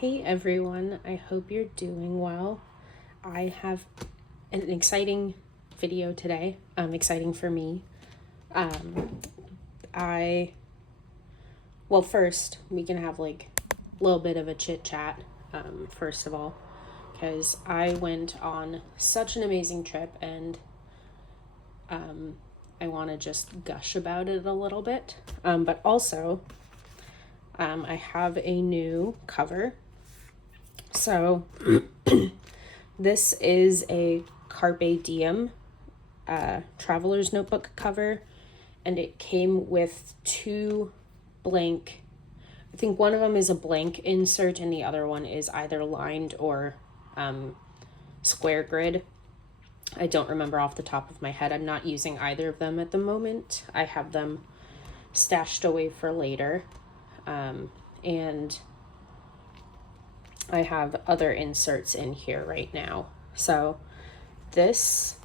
Hey everyone, I hope you're doing well. I have an exciting video today. Exciting for me. I well, first we can have like a little bit of a chit chat. First of all, because I went on such an amazing trip, and I want to just gush about it a little bit. But also, I have a new cover. So this is a Carpe Diem traveler's notebook cover, and it came with two blank, I think one of them is a blank insert and the other one is either lined or square grid. I don't remember off the top of my head. I'm not using either of them at the moment. I have them stashed away for later. And I have other inserts in here right now. So this,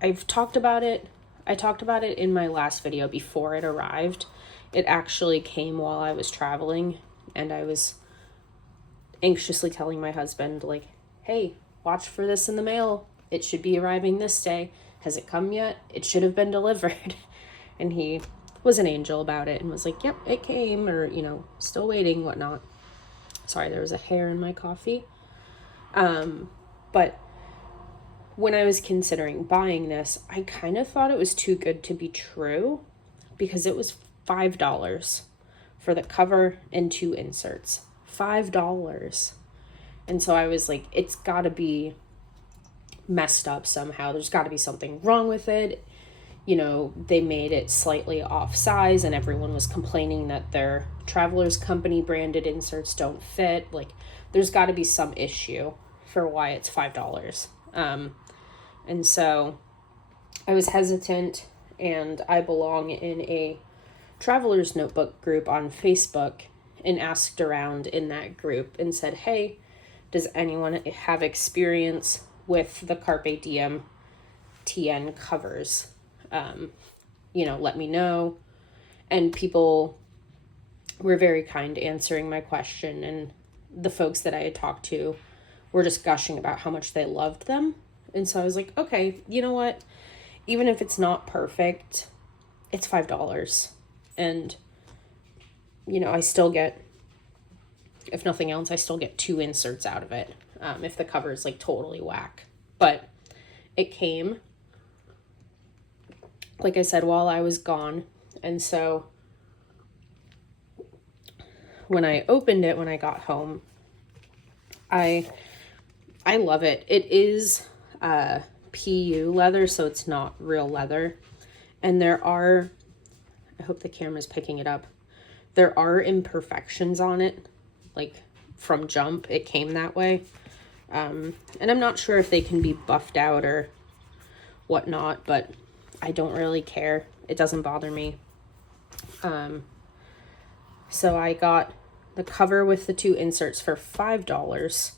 I've talked about it. I talked about it in my last video before it arrived. It actually came while I was traveling, and I was anxiously telling my husband, like, hey, watch for this in the mail. It should be arriving this day. Has it come yet? It should have been delivered. And he was an angel about it and was like, yep, it came, or, still waiting, whatnot. Sorry, there was a hair in my coffee. But when I was considering buying this, I kind of thought it was too good to be true because it was $5 for the cover and two inserts. $5. And so I was like, it's got to be messed up somehow. There's got to be something wrong with it. They made it slightly off size, and everyone was complaining that their Travelers Company branded inserts don't fit. Like, there's got to be some issue for why it's $5. And so I was hesitant, and I belong in a Traveler's Notebook group on Facebook and asked around in that group and said, hey, does anyone have experience with the Carpe Diem TN covers? Let me know. And people were very kind answering my question, and the folks that I had talked to were just gushing about how much they loved them. And so I was like, okay, you know what? Even if it's not perfect, it's $5. And, I still get, if nothing else, I still get two inserts out of it. If the cover is like totally whack. But it came, like I said, while I was gone. And so when I opened it, when I got home, I love it. It is PU leather, so it's not real leather. And there are, I hope the camera's picking it up, there are imperfections on it, like from jump, it came that way. And I'm not sure if they can be buffed out or whatnot, but I don't really care. It doesn't bother me. So I got the cover with the two inserts for $5.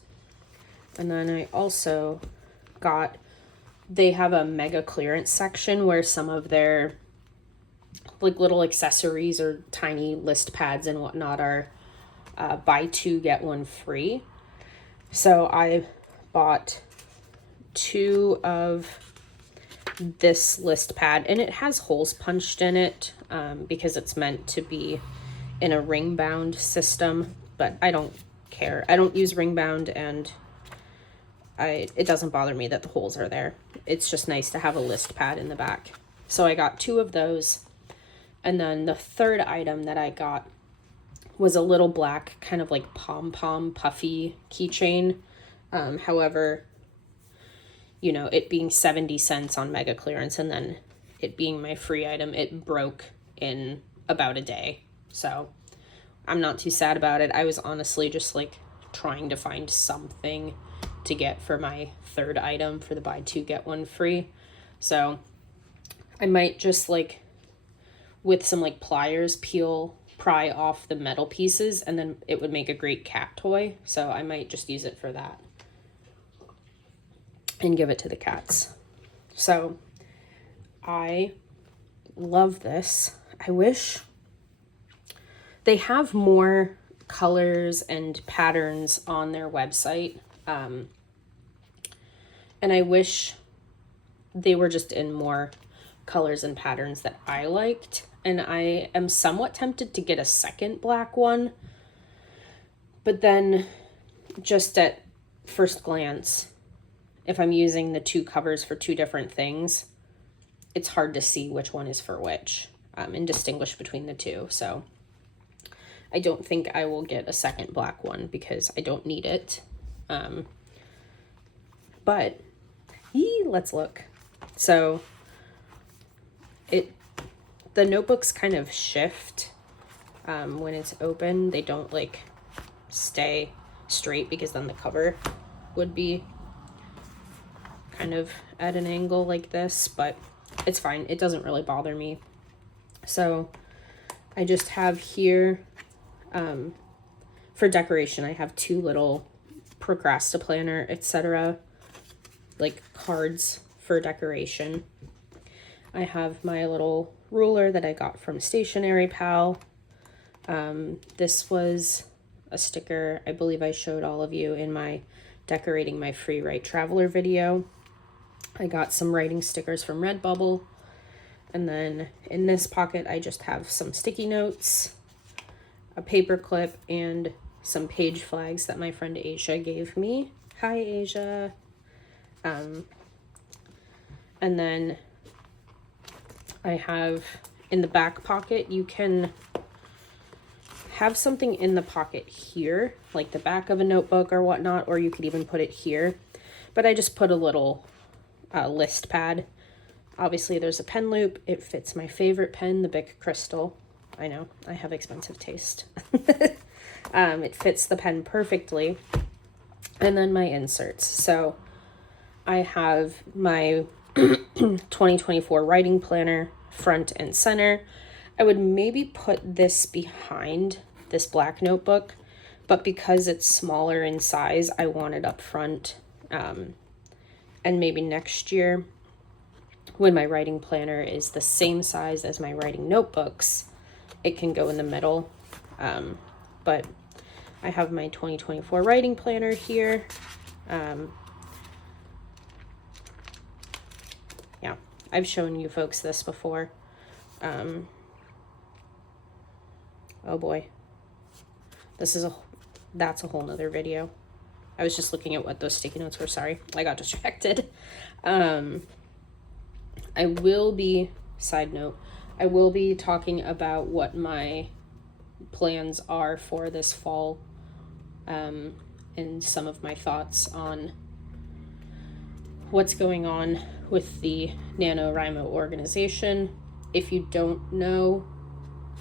And then I also got, they have a mega clearance section where some of their like little accessories or tiny list pads and whatnot are buy two, get one free. So I bought two of this list pad, and it has holes punched in it because it's meant to be in a ring bound system, but I don't care. I don't use ring bound, and it doesn't bother me that the holes are there. It's just nice to have a list pad in the back. So I got two of those. And then the third item that I got was a little black kind of like pom-pom puffy keychain. However, it being 70 cents on mega clearance and then it being my free item, it broke in about a day. So I'm not too sad about it. I was honestly just like trying to find something to get for my third item for the buy two, get one free. So I might just like with some like pliers pry off the metal pieces, and then it would make a great cat toy. So I might just use it for that and give it to the cats. So I love this. I wish they have more colors and patterns on their website. And I wish they were just in more colors and patterns that I liked. And I am somewhat tempted to get a second black one. But then just at first glance, if I'm using the two covers for two different things, it's hard to see which one is for which, and distinguish between the two. So I don't think I will get a second black one because I don't need it. But let's look. So the notebooks kind of shift when it's open. They don't like stay straight because then the cover would be kind of at an angle like this, but it's fine. It doesn't really bother me. So I just have here, for decoration, I have two little Procrastiplanner, etc., like cards for decoration. I have my little ruler that I got from Stationery Pal. This was a sticker I believe I showed all of you in my decorating my free Write Traveler video. I got some writing stickers from Redbubble. And then in this pocket, I just have some sticky notes, a paper clip, and some page flags that my friend Asia gave me. Hi, Asia. And then I have in the back pocket, you can have something in the pocket here, like the back of a notebook or whatnot, or you could even put it here. But I just put a little list pad. Obviously there's a pen loop. It fits my favorite pen, the Bic Crystal. I know, I have expensive taste. It fits the pen perfectly. And then my inserts. So I have my 2024 writing planner front and center. I would maybe put this behind this black notebook, but because it's smaller in size, I want it up front. And maybe next year, when my writing planner is the same size as my writing notebooks, it can go in the middle. But I have my 2024 writing planner here. Yeah, I've shown you folks this before. Oh boy, that's a whole nother video. I was just looking at what those sticky notes were. Sorry, I got distracted. I will be, side note, I will be talking about what my plans are for this fall, and some of my thoughts on what's going on with the NaNoWriMo organization. If you don't know,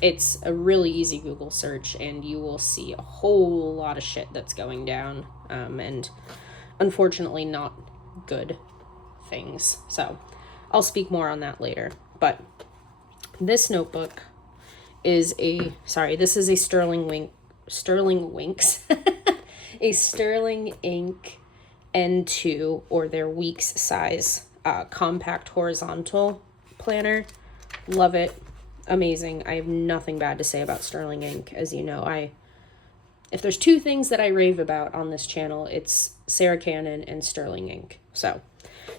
it's a really easy Google search and you will see a whole lot of shit that's going down, and unfortunately not good things. So I'll speak more on that later. But this notebook is this is a Sterling Winks, a Sterling Ink N2, or their Weeks size, compact horizontal planner. Love it. Amazing. I have nothing bad to say about Sterling Ink. As you know, if there's two things that I rave about on this channel, it's Sarah Cannon and Sterling Ink. So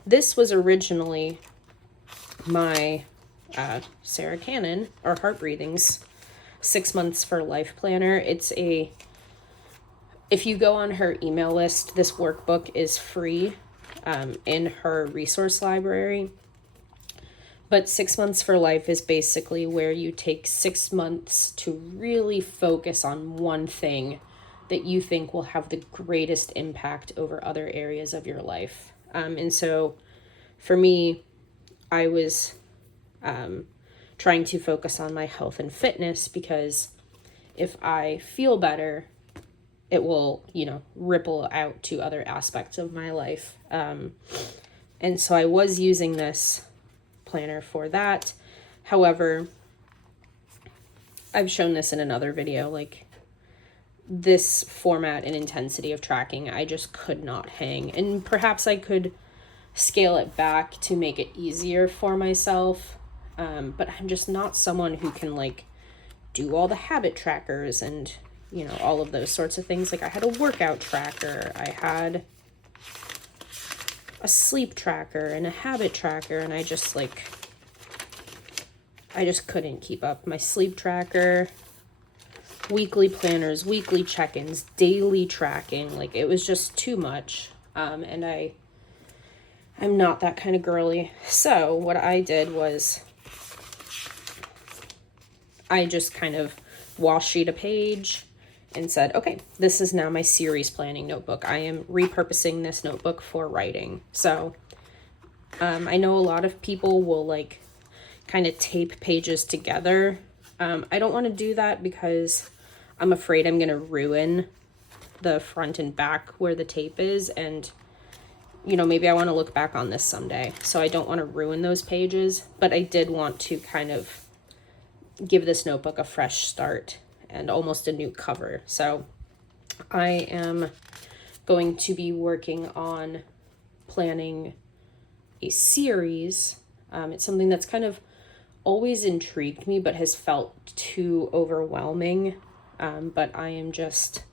this was originally my Sarah Cannon, or Heart Breathings, 6 Months for Life planner. If you go on her email list, this workbook is free in her resource library. But 6 Months for Life is basically where you take 6 months to really focus on one thing that you think will have the greatest impact over other areas of your life. And so for me, I was trying to focus on my health and fitness, because if I feel better, it will, ripple out to other aspects of my life. And so I was using this planner for that. However, I've shown this in another video, like this format and intensity of tracking, I just could not hang. And perhaps I could scale it back to make it easier for myself. But I'm just not someone who can do all the habit trackers and you know, all of those sorts of things. Like I had a workout tracker, I had a sleep tracker and a habit tracker, and I just couldn't keep up. My sleep tracker, weekly planners, weekly check-ins, daily tracking, like it was just too much. And I'm not that kind of girly. So what I did was I just kind of wash sheet a page and said, okay, this is now my series planning notebook. I am repurposing this notebook for writing. So I know a lot of people will like kind of tape pages together. I don't want to do that because I'm afraid I'm going to ruin the front and back where the tape is. And, you know, maybe I want to look back on this someday. So I don't want to ruin those pages. But I did want to kind of give this notebook a fresh start and almost a new cover. So I am going to be working on planning a series. It's something that's kind of always intrigued me, but has felt too overwhelming. But I'm just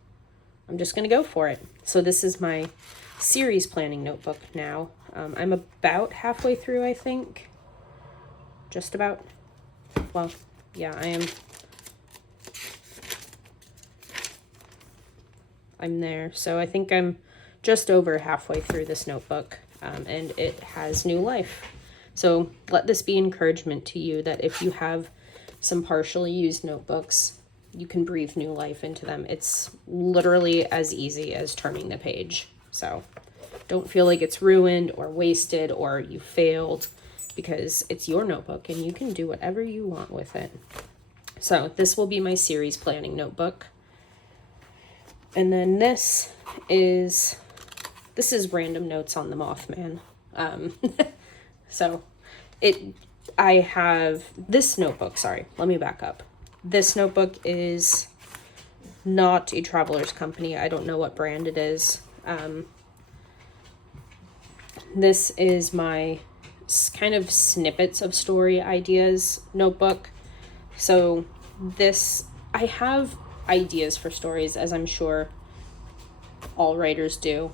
going to go for it. So this is my series planning notebook now. I'm about halfway through, I think. Just about. Well, yeah, I'm there. So I think I'm just over halfway through this notebook, and it has new life. So let this be encouragement to you that if you have some partially used notebooks, you can breathe new life into them. It's literally as easy as turning the page. So don't feel like it's ruined or wasted or you failed, because it's your notebook and you can do whatever you want with it. So this will be my series planning notebook. And then this is random notes on the Mothman. So I have this notebook, sorry, let me back up. This notebook is not a Traveler's Company. I don't know what brand it is. This is my kind of snippets of story ideas notebook. So I have ideas for stories, as I'm sure all writers do,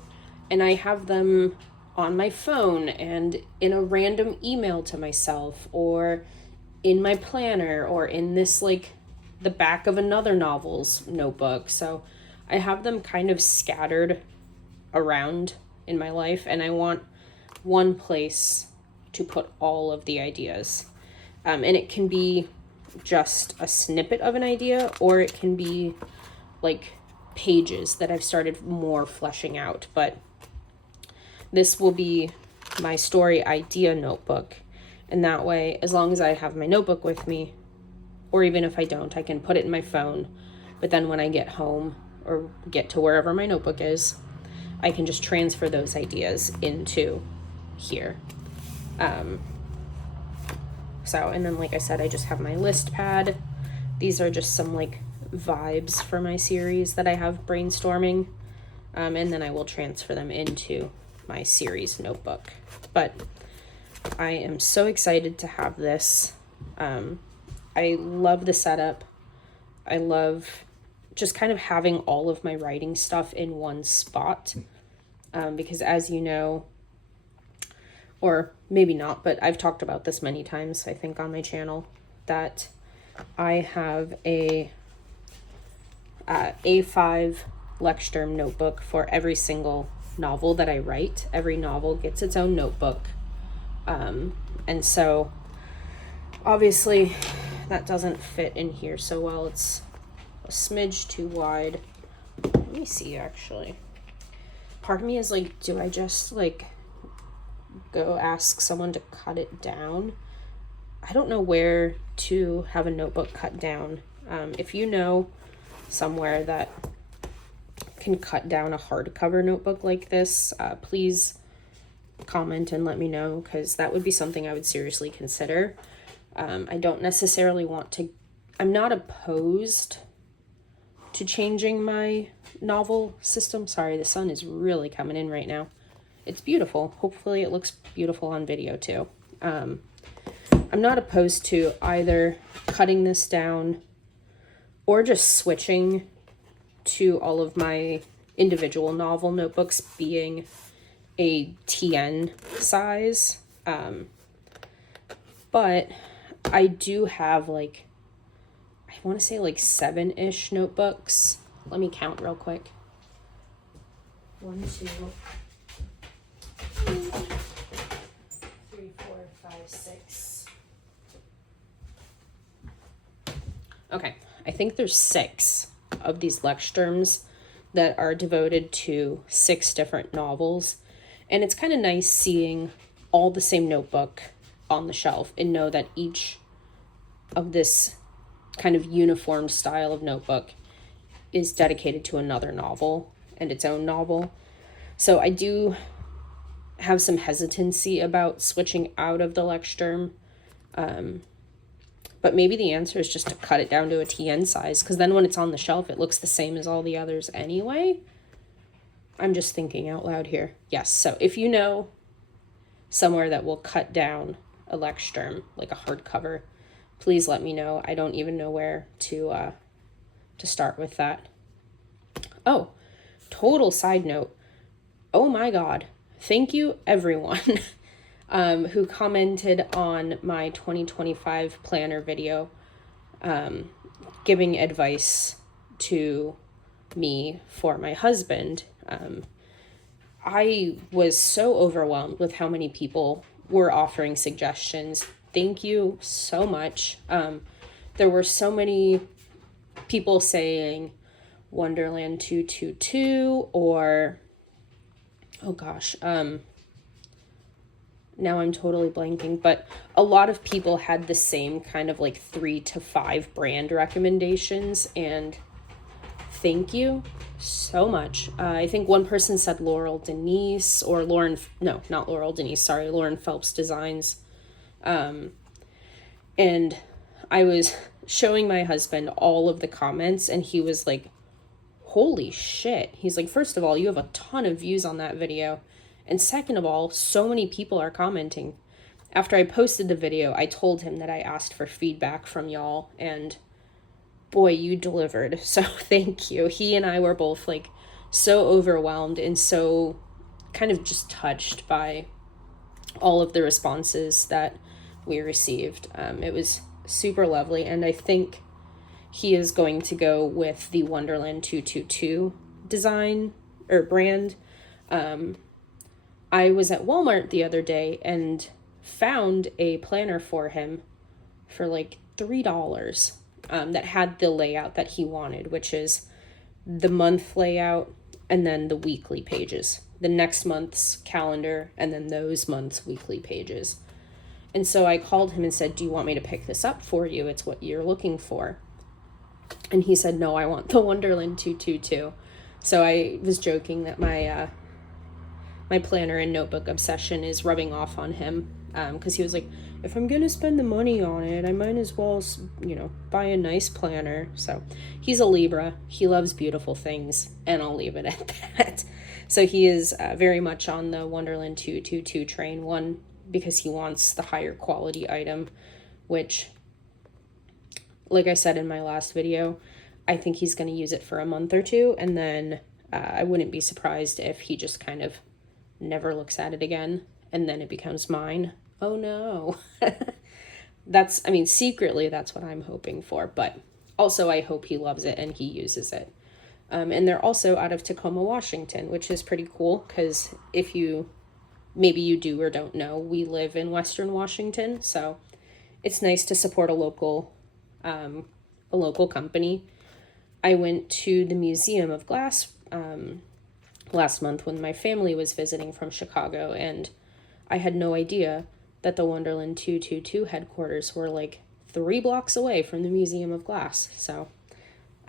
and I have them on my phone and in a random email to myself, or in my planner, or in this like the back of another novel's notebook. So I have them kind of scattered around in my life, and I want one place to put all of the ideas. And it can be just a snippet of an idea, or it can be like pages that I've started more fleshing out. But this will be my story idea notebook, and that way, as long as I have my notebook with me, or even if I don't, I can put it in my phone. But then when I get home or get to wherever my notebook is, I can just transfer those ideas into here. So, and then like I said, I just have my list pad. These are just some like vibes for my series that I have brainstorming. And then I will transfer them into my series notebook. But I am so excited to have this. I love the setup. I love just kind of having all of my writing stuff in one spot. Because as you know, or maybe not, but I've talked about this many times, I think, on my channel, that I have a A5 Lexterm notebook for every single novel that I write. Every novel gets its own notebook. And so obviously that doesn't fit in here so well. It's a smidge too wide. Let me see, actually. Part of me is like, do I just like go ask someone to cut it down? I don't know where to have a notebook cut down. If you know somewhere that can cut down a hardcover notebook like this, please comment and let me know, because that would be something I would seriously consider. I don't necessarily want to, I'm not opposed to changing my novel system. Sorry, the sun is really coming in right now. It's beautiful. Hopefully it looks beautiful on video too. I'm not opposed to either cutting this down or just switching to all of my individual novel notebooks being a TN size. But I do have like, I want to say like 7-ish notebooks. Let me count real quick. 1, 2, 3, 4, 5, 6. Okay, I think there's 6 of these Leuchtturms that are devoted to 6 different novels. And it's kind of nice seeing all the same notebook on the shelf and know that each of this kind of uniform style of notebook is dedicated to another novel and its own novel. So I do have some hesitancy about switching out of the Leuchtturm. But maybe the answer is just to cut it down to a TN size, because then when it's on the shelf, it looks the same as all the others anyway. I'm just thinking out loud here. Yes, so if you know somewhere that will cut down a Leuchtturm, like a hardcover, please let me know. I don't even know where to start with that. Oh, total side note. Oh my God. Thank you, everyone, who commented on my 2025 planner video, giving advice to me for my husband. I was so overwhelmed with how many people were offering suggestions. Thank you so much. There were so many people saying Wonderland 222 or, oh gosh, now I'm totally blanking, but a lot of people had the same kind of like 3 to 5 brand recommendations, and thank you so much. I think one person said Laurel Denise or Lauren, no, not Laurel Denise, sorry, Lauren Phelps Designs. And I was showing my husband all of the comments and he was like, holy shit. He's like, first of all, you have a ton of views on that video. And second of all, so many people are commenting. After I posted the video, I told him that I asked for feedback from y'all, and boy, you delivered. So thank you. He and I were both like so overwhelmed and so kind of just touched by all of the responses that we received. It was super lovely. And I think he is going to go with the Wonderland 222 design or brand. I was at Walmart the other day and found a planner for him for like $3 that had the layout that he wanted, which is the month layout and then the weekly pages, the next month's calendar, and then those months' weekly pages. And so I called him and said, do you want me to pick this up for you? It's what you're looking for. And he said, no, I want the Wonderland 222. So I was joking that my planner and notebook obsession is rubbing off on him, because he was like, if I'm going to spend the money on it, I might as well, buy a nice planner. So he's a Libra. He loves beautiful things, and I'll leave it at that. So he is very much on the Wonderland 222 train, one, because he wants the higher quality item, which, like I said in my last video, I think he's going to use it for a month or two, and then I wouldn't be surprised if he just kind of never looks at it again, and then it becomes mine. Oh no. Secretly, that's what I'm hoping for, but also I hope he loves it and he uses it. And they're also out of Tacoma, Washington, which is pretty cool, because maybe you do or don't know, we live in Western Washington, so it's nice to support a local company. I went to the Museum of Glass last month when my family was visiting from Chicago, and I had no idea that the Wonderland 222 headquarters were like 3 blocks away from the Museum of Glass. So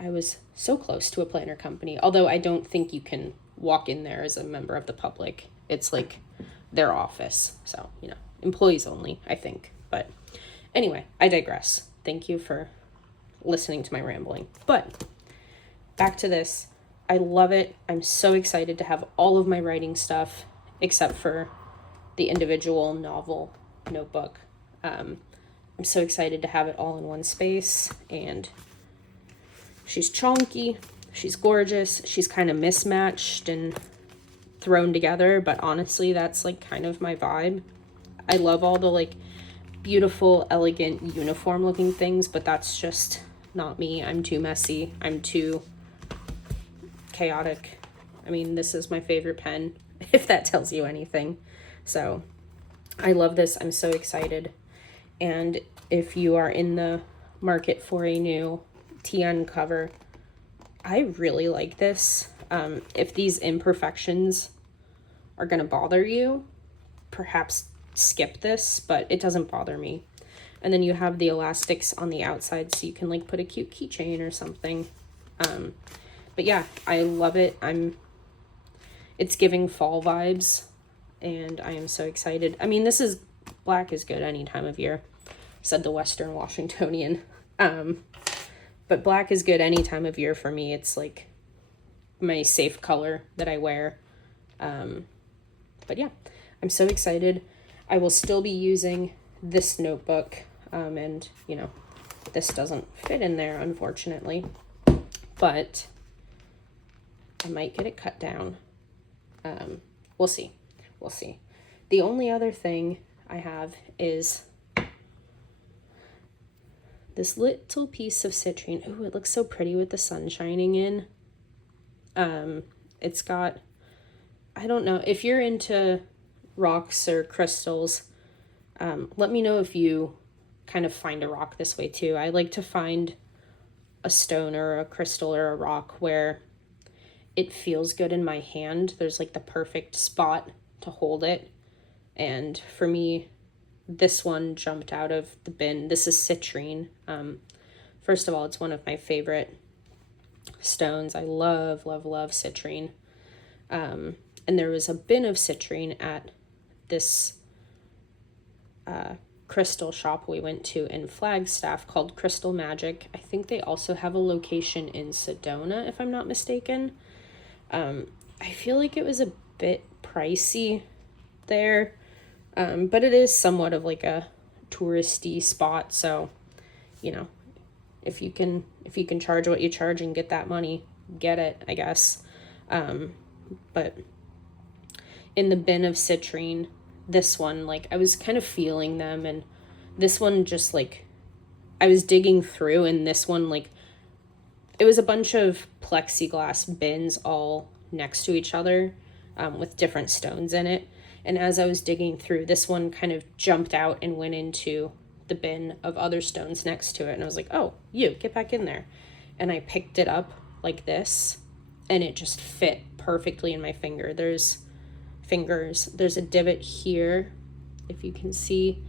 I was so close to a planner company, although I don't think you can walk in there as a member of the public. It's like their office. So, employees only, I think. But anyway, I digress. Thank you for listening to my rambling. But back to this. I love it. I'm so excited to have all of my writing stuff, except for the individual novel notebook. I'm so excited to have it all in one space, and she's chonky. She's gorgeous. She's kind of mismatched and thrown together, but honestly, that's like kind of my vibe. I love all the like beautiful, elegant, uniform looking things, but that's just not me. I'm too messy. I'm too chaotic. I mean, this is my favorite pen, if that tells you anything. So I love this. I'm so excited. And if you are in the market for a new TN cover, I really like this. If these imperfections are going to bother you, perhaps skip this, but it doesn't bother me. And then you have the elastics on the outside, so you can like put a cute keychain or something. But yeah, I love it. It's giving fall vibes, and I am so excited. I mean, black is good any time of year, said the Western Washingtonian. But black is good any time of year for me. It's like my safe color that I wear. But yeah, I'm so excited. I will still be using this notebook, and you know, this doesn't fit in there, unfortunately, but I might get it cut down. We'll see. We'll see. The only other thing I have is this little piece of citrine. Ooh, it looks so pretty with the sun shining in. It's got, I don't know, if you're into rocks or crystals, let me know if you kind of find a rock this way too. I like to find a stone or a crystal or a rock where it feels good in my hand. There's like the perfect spot to hold it. And for me, this one jumped out of the bin. This is citrine. First of all, it's one of my favorite stones. I love, love, love citrine. And there was a bin of citrine at this crystal shop we went to in Flagstaff called Crystal Magic. I think they also have a location in Sedona, if I'm not mistaken. I feel like it was a bit pricey there, but it is somewhat of like a touristy spot, so you know, if you can charge what you charge and get that money, get it, I guess. But in the bin of citrine, this one, like, I was kind of feeling them, and this one just like, I was digging through, and this one, like, it was a bunch of plexiglass bins all next to each other, with different stones in it. And as I was digging through, this one kind of jumped out and went into the bin of other stones next to it. And I was like, oh, you, get back in there. And I picked it up like this, and it just fit perfectly in my finger. There's a divot here, if you can see.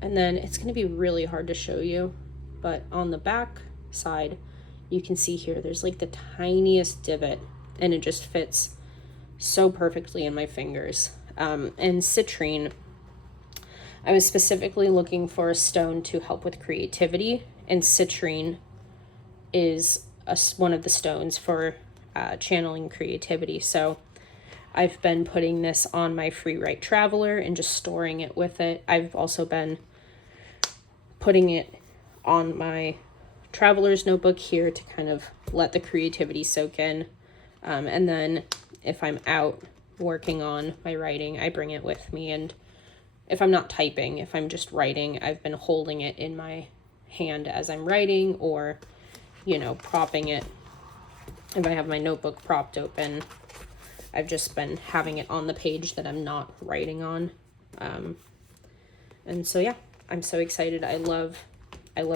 And then it's going to be really hard to show you, but on the back side, you can see here, there's like the tiniest divot, and it just fits so perfectly in my fingers. And citrine, I was specifically looking for a stone to help with creativity, and citrine is one of the stones for channeling creativity. So I've been putting this on my Free Write Traveler and just storing it with it. I've also been putting it on my traveler's notebook here to kind of let the creativity soak in. And then if I'm out working on my writing, I bring it with me. And if I'm not typing, if I'm just writing, I've been holding it in my hand as I'm writing, or, you know, propping it. If I have my notebook propped open, I've just been having it on the page that I'm not writing on. And so, yeah, I'm so excited. I love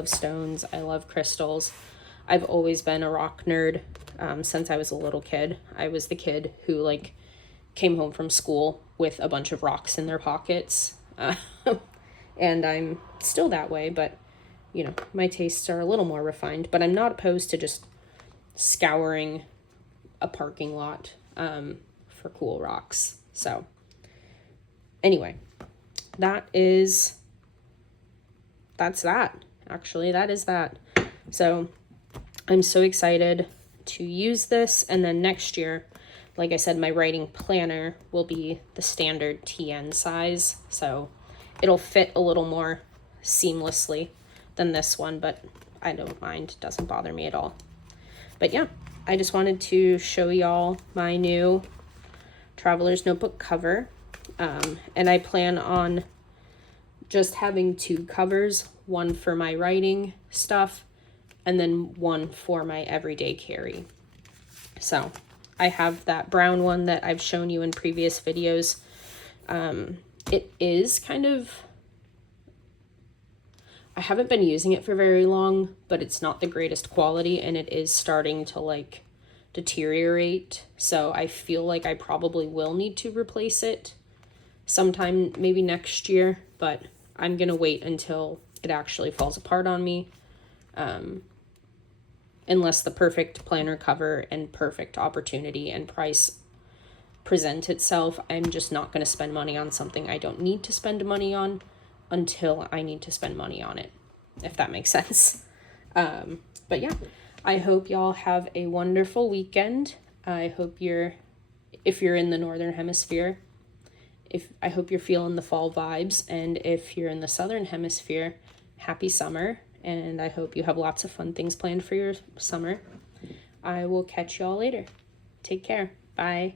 stones. I love crystals. I've always been a rock nerd since I was a little kid. I was the kid who like came home from school with a bunch of rocks in their pockets. And I'm still that way, but you know, my tastes are a little more refined, but I'm not opposed to just scouring a parking lot for cool rocks. So anyway, that's that. Actually, that is that. So I'm so excited to use this. And then next year, like I said, my writing planner will be the standard TN size. So it'll fit a little more seamlessly than this one, but I don't mind. It doesn't bother me at all. But yeah, I just wanted to show y'all my new Traveler's Notebook cover. And I plan on just having 2 covers, one for my writing stuff and then one for my everyday carry. So I have that brown one that I've shown you in previous videos. It is kind of, I haven't been using it for very long, but it's not the greatest quality and it is starting to like deteriorate. So I feel like I probably will need to replace it sometime maybe next year, but I'm gonna wait until it actually falls apart on me. Unless the perfect planner cover and perfect opportunity and price present itself, I'm just not going to spend money on something I don't need to spend money on until I need to spend money on it, if that makes sense. But yeah, I hope y'all have a wonderful weekend. I hope if you're in the Northern Hemisphere, I hope you're feeling the fall vibes, and if you're in the Southern Hemisphere, happy summer. And I hope you have lots of fun things planned for your summer. I will catch y'all later. Take care. Bye.